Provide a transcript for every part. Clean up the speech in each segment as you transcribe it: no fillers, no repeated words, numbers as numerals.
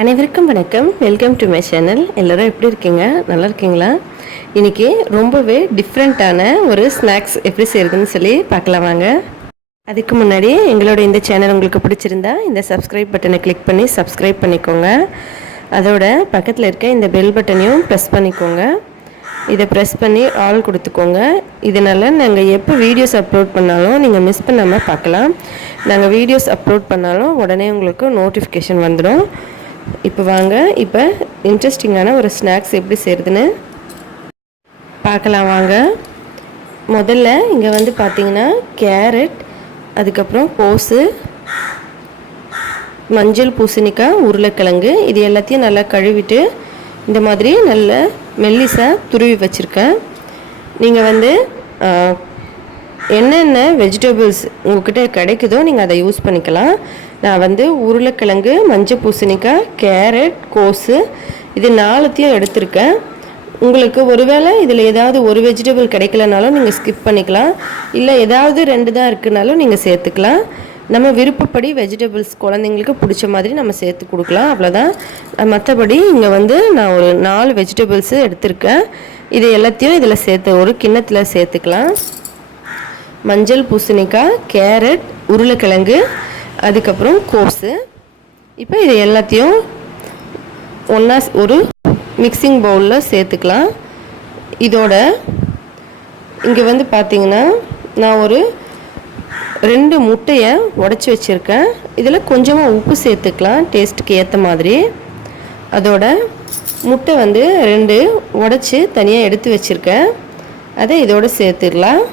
அனைவருக்கும் வணக்கம். Welcome to my channel. எல்லோரும் எப்படி இருக்கீங்க? நல்லா இருக்கீங்களா? இன்றைக்கி ரொம்பவே டிஃப்ரெண்ட்டான ஒரு ஸ்நாக்ஸ் எப்படி செய்கிறதுன்னு சொல்லி பார்க்கலாம் வாங்க. அதுக்கு முன்னாடி எங்களோட இந்த சேனல் உங்களுக்கு பிடிச்சிருந்தா இந்த சப்ஸ்கிரைப் பட்டனை கிளிக் பண்ணி சப்ஸ்கிரைப் பண்ணிக்கோங்க. அதோட பக்கத்தில் இருக்க இந்த பெல் பட்டனையும் ப்ரெஸ் பண்ணிக்கோங்க. இதை ப்ரெஸ் பண்ணி ஆல் கொடுத்துக்கோங்க. இதனால் நாங்கள் எப்போ வீடியோஸ் அப்லோட் பண்ணாலும் நீங்கள் மிஸ் பண்ணாமல் பார்க்கலாம். நாங்கள் வீடியோஸ் அப்லோட் பண்ணாலும் உடனே உங்களுக்கு நோட்டிஃபிகேஷன் வந்துடும். இப்போ வாங்க, இப்போ இன்ட்ரெஸ்டிங்கான ஒரு ஸ்நாக்ஸ் எப்படி செய்கிறதுன்னு பார்க்கலாம் வாங்க. முதல்ல இங்கே வந்து பார்த்திங்கன்னா கேரட், அதுக்கப்புறம் கோஸு, மஞ்சள் பூசணிக்காய், உருளைக்கிழங்கு இது எல்லாத்தையும் நல்லா கழுவிட்டு இந்த மாதிரி நல்ல மெல்லிசாக துருவி வச்சுருக்கேன். நீங்கள் வந்து என்னென்ன வெஜிடபிள்ஸ் உங்கள்கிட்ட கிடைக்குதோ நீங்கள் அதை யூஸ் பண்ணிக்கலாம். நான் வந்து உருளைக்கிழங்கு, மஞ்சள் பூசணிக்காய், கேரட், கோஸு இது 4த்தையும் எடுத்திருக்கேன். உங்களுக்கு ஒருவேளை இதில் ஏதாவது ஒரு வெஜிடபிள் கிடைக்கலனாலும் நீங்கள் ஸ்கிப் பண்ணிக்கலாம். இல்லை ஏதாவது 2 தான் இருக்குனாலும் நீங்கள் சேர்த்துக்கலாம். நம்ம விருப்பப்படி வெஜிடபிள்ஸ் குழந்தைங்களுக்கு பிடிச்ச மாதிரி நம்ம சேர்த்து கொடுக்கலாம், அவ்வளோதான். மற்றபடி இங்கே வந்து நான் ஒரு 4 வெஜிடபிள்ஸு எடுத்திருக்கேன். இது எல்லாத்தையும் இதில் சேர்த்து ஒரு கிண்ணத்தில் சேர்த்துக்கலாம். மஞ்சள் பூசணிக்காய், கேரட், உருளைக்கிழங்கு, அதுக்கப்புறம் கோஸு. இப்போ இது எல்லாத்தையும் ஒன்றா ஒரு மிக்சிங் பவுலில் சேர்த்துக்கலாம். இதோட இங்கே வந்து பார்த்திங்கன்னா நான் ஒரு 2 முட்டையை உடச்சி வச்சுருக்கேன். இதில் கொஞ்சமாக உப்பு சேர்த்துக்கலாம் டேஸ்ட்டுக்கு ஏற்ற மாதிரி. அதோட முட்டை வந்து 2 உடச்சி தனியாக எடுத்து வச்சுருக்கேன். அதை இதோடு சேர்த்துக்கலாம்.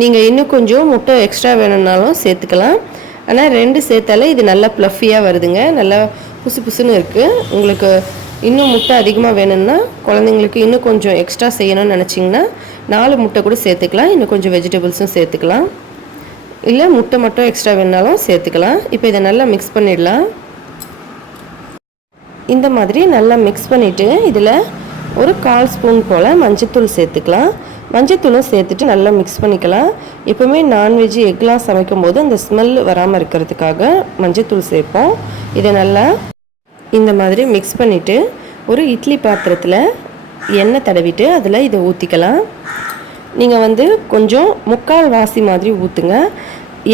நீங்கள் இன்னும் கொஞ்சம் முட்டை எக்ஸ்ட்ரா வேணும்னாலும் சேர்த்துக்கலாம். ஆனால் 2 சேர்த்தாலே இது நல்லா ப்ளஃபியாக வருதுங்க, நல்லா புசு புசுன்னு இருக்குது. உங்களுக்கு இன்னும் முட்டை அதிகமாக வேணும்னா குழந்தைங்களுக்கு இன்னும் கொஞ்சம் எக்ஸ்ட்ரா செய்யணும்னு நினச்சிங்கன்னா 4 முட்டை கூட சேர்த்துக்கலாம். இன்னும் கொஞ்சம் வெஜிடபிள்ஸும் சேர்த்துக்கலாம். இல்லை முட்டை மட்டும் எக்ஸ்ட்ரா வேணுனாலும் சேர்த்துக்கலாம். இப்போ இதை நல்லா மிக்ஸ் பண்ணிடலாம். இந்த மாதிரி நல்லா மிக்ஸ் பண்ணிவிட்டு இதில் ஒரு 1/4 ஸ்பூன் போல் மஞ்சத்தூள் சேர்த்துக்கலாம். மஞ்சத்தூளும் சேர்த்துட்டு நல்லா மிக்ஸ் பண்ணிக்கலாம். எப்போவுமே நான்வெஜ் எக்லாம் சமைக்கும் போது அந்த ஸ்மெல் வராமல் இருக்கிறதுக்காக மஞ்சத்தூள் சேர்ப்போம். இதை நல்லா இந்த மாதிரி மிக்ஸ் பண்ணிவிட்டு ஒரு இட்லி பாத்திரத்தில் எண்ணெய் தடவிட்டு அதில் இதை ஊற்றிக்கலாம். நீங்கள் வந்து கொஞ்சம் 1/4 வாசி மாதிரி ஊற்றுங்க.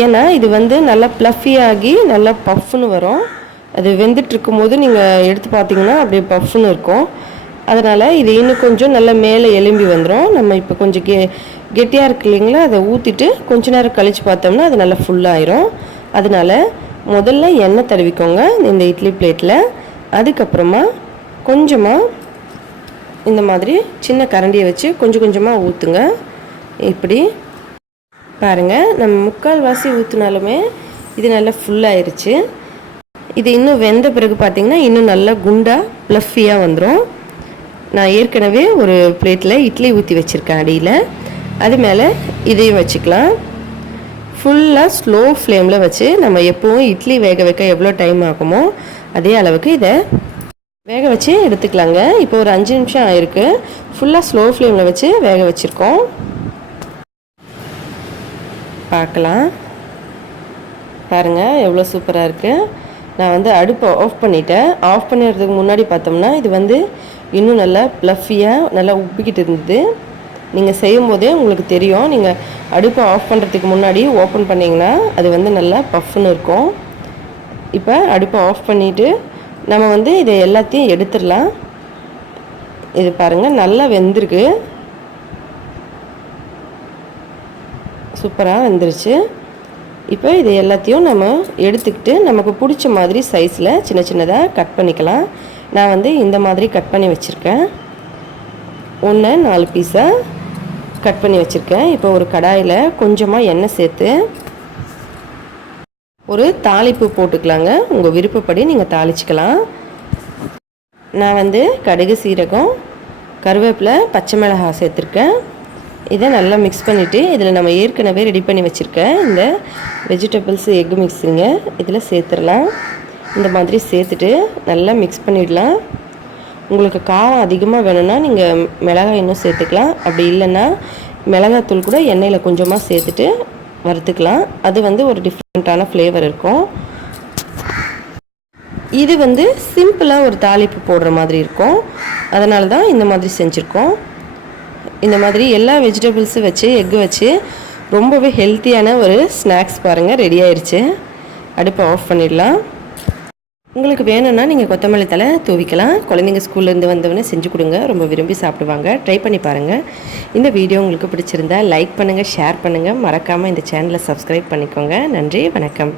ஏன்னா இது வந்து நல்லா ப்ளஃபியாகி நல்லா பஃப்னு வரும். அது வெந்துட்டுருக்கும் போது நீங்கள் எடுத்து பார்த்தீங்கன்னா அப்படியே பஃப்னு இருக்கும். அதனால் இது இன்னும் கொஞ்சம் நல்லா மேலே எலும்பி வந்துடும். நம்ம இப்போ கொஞ்சம் கெட்டியாக இருக்கு இல்லைங்களா, அதை ஊற்றிட்டு கொஞ்ச நேரம் கழித்து பார்த்தோம்னா அது நல்லா ஃபுல்லாகிடும். அதனால் முதல்ல எண்ணெய் தடவிக்கோங்க இந்த இட்லி பிளேட்டில். அதுக்கப்புறமா கொஞ்சமாக இந்த மாதிரி சின்ன கரண்டியை வச்சு கொஞ்சம் கொஞ்சமாக ஊற்றுங்க. இப்படி பாருங்கள், நம்ம 1/4 வாசி ஊற்றினாலுமே இது நல்லா ஃபுல்லாகிருச்சு. இது இன்னும் வெந்த பிறகு பார்த்திங்கன்னா இன்னும் நல்லா குண்டாக ப்ளஃபியாக வந்துடும். நான் ஏற்கனவே ஒரு பிளேட்டில் இட்லி ஊற்றி வச்சுருக்கேன் அடியில். அது மேலே இதையும் வச்சுக்கலாம். ஃபுல்லாக ஸ்லோ ஃப்ளேமில் வச்சு நம்ம எப்போவும் இட்லி வேக வைக்க எவ்வளோ டைம் ஆகுமோ அதே அளவுக்கு இதை வேக வச்சு எடுத்துக்கலாங்க. இப்போ ஒரு 5 நிமிஷம் ஆயிருக்கு. ஃபுல்லாக ஸ்லோ ஃப்ளேமில் வச்சு வேக வச்சுருக்கோம். பார்க்கலாம், பாருங்கள் எவ்வளோ சூப்பராக இருக்குது. நான் வந்து அடுப்பை ஆஃப் பண்ணிட்டேன். ஆஃப் பண்ணுறதுக்கு முன்னாடி பார்த்தோம்னா இது வந்து இன்னும் நல்லா ப்ளஃபியாக நல்லா உப்பிக்கிட்டு இருந்தது. நீங்கள் செய்யும் போதே உங்களுக்கு தெரியும். நீங்கள் அடுப்பை ஆஃப் பண்ணுறதுக்கு முன்னாடி ஓப்பன் பண்ணிங்கன்னா அது வந்து நல்லா பஃப்னு இருக்கும். இப்போ அடுப்பை ஆஃப் பண்ணிவிட்டு நம்ம வந்து இதை எல்லாத்தையும் எடுத்துடலாம். இது பாருங்கள் நல்லா வெந்திருக்கு, சூப்பராக வெந்துருச்சு. இப்போ இது எல்லாத்தையும் நம்ம எடுத்துக்கிட்டு நமக்கு பிடிச்ச மாதிரி சைஸில் சின்ன சின்னதாக கட் பண்ணிக்கலாம். நான் வந்து இந்த மாதிரி கட் பண்ணி வச்சுருக்கேன். 4 பீஸாக கட் பண்ணி வச்சுருக்கேன். இப்போ ஒரு கடாயில் கொஞ்சமாக எண்ணெய் சேர்த்து ஒரு தாளிப்பு போட்டுக்கலாங்க. உங்கள் விருப்பப்படி நீங்கள் தாளிச்சிக்கலாம். நான் வந்து கடுகு, சீரகம், கருவேப்பிலை, பச்சை மிளகாய் சேர்த்துருக்கேன். இதை நல்லா மிக்ஸ் பண்ணிவிட்டு இதில் நம்ம ஏற்கனவே ரெடி பண்ணி வச்சுருக்கேன் இந்த வெஜிடபிள்ஸ் எக் மிக்ஸிங்க இதில் சேர்த்துடலாம். இந்த மாதிரி சேர்த்துட்டு நல்லா மிக்ஸ் பண்ணிடலாம். உங்களுக்கு காரம் அதிகமாக வேணும்னா நீங்கள் மிளகாய் இன்னும் சேர்த்துக்கலாம். அப்படி இல்லைன்னா மிளகாத்தூள் கூட எண்ணெயில் கொஞ்சமாக சேர்த்துட்டு வறுத்துக்கலாம். அது வந்து ஒரு டிஃப்ரெண்ட்டான ஃப்ளேவர் இருக்கும். இது வந்து சிம்பிளாக ஒரு தாளிப்பு போடுற மாதிரி இருக்கும். அதனால தான் இந்த மாதிரி செஞ்சுருக்கோம். இந்த மாதிரி எல்லா வெஜிடபிள்ஸும் வச்சு எக்கு வச்சு ரொம்பவே ஹெல்த்தியான ஒரு ஸ்நாக்ஸ் பாருங்கள் ரெடி ஆயிடுச்சு. அடுப்பை ஆஃப் பண்ணிடலாம். உங்களுக்கு வேணும்னா நீங்கள் கொத்தமல்லி தழை தூவிக்கலாம். குழந்தைங்க ஸ்கூல்லேருந்து வந்தவொடனே செஞ்சு கொடுங்க, ரொம்ப விரும்பி சாப்பிடுவாங்க. ட்ரை பண்ணி பாருங்கள். இந்த வீடியோ உங்களுக்கு பிடிச்சிருந்தா லைக் பண்ணுங்கள், ஷேர் பண்ணுங்கள். மறக்காமல் இந்த சேனலை சப்ஸ்கிரைப் பண்ணிக்கோங்க. நன்றி, வணக்கம்.